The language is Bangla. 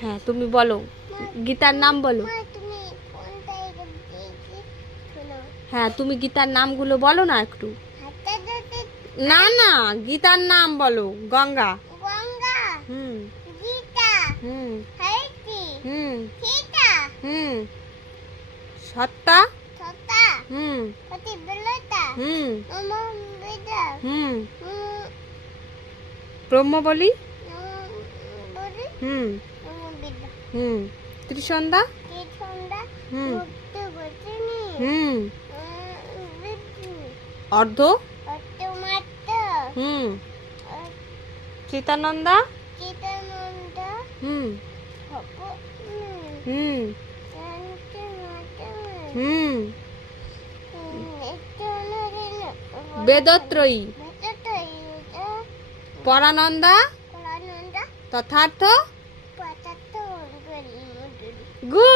হ্যাঁ তুমি বলো, গীতার নাম বলো। হ্যাঁ তুমি গীতার নামগুলো বলো না একটু। না না, গীতার নাম বলো। গঙ্গা, হুম, হুম, হুম, হুম, সত্তা, হুম, হুম, হুম, ব্রহ্মবলি, হুম, হুম, ত্রিসন্ধ্যা, হুম, হুম, অর্ধ, হুম, চিতানন্দা, হুম, হুম, হুম, বেদত্রয়ী, পরানন্দা, তথার্থ, গুড।